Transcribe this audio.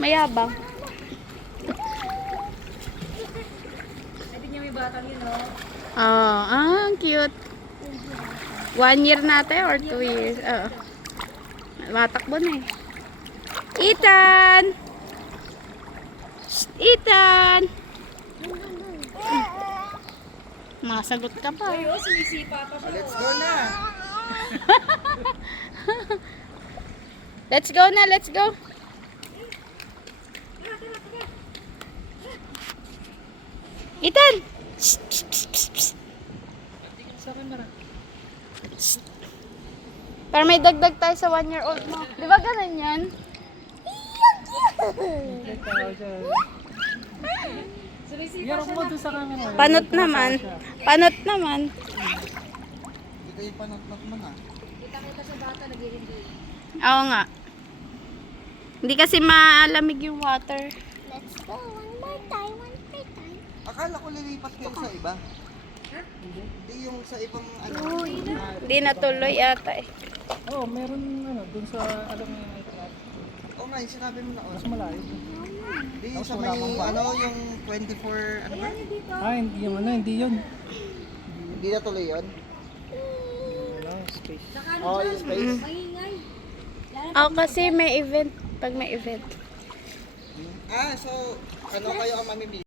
Mayabang. Pwede niya may batang yun, no? Oh, ang cute. 1 year natin or 2 years? Oo. Matakbo na eh. Ethan! Shh, Ethan! Masagot ka pa. Uy, oh, sumisipa pa siya. Let's go na. Let's go na, let's go. Ethan! Shh, shh, shh, shh, shh. Sa camera. Pero may dagdag tayo sa 1-year-old mo. Di ba ganun yan? Sumisipa Yarok siya mo na. doon sa camera. Panot naman. Panot naman. Hindi kayo panot-not mo na. Kita-kita sa bata, nag-i-hindi. Oo nga. Hindi kasi malamig yung water. Let's go. One more time. One more time. Akala ko lilipat kayo sa iba. Hindi yung sa ibang ano. Hindi natuloy ata eh. Oh, meron ano doon sa alam mo yung Oo nga, yung sinabi mo na mas oras. malayo. Hindi yung Tapos sa wala may kang ba? ano, yung 24, ano ba? Ah, hindi yung ano, hindi yun. Hindi na tuloy yun. Ano, space. Saka ano Oh, dyan? yung space. Maingay. Ako kasi may event. Pag may event. Ah, so ano kayo ang mamimili?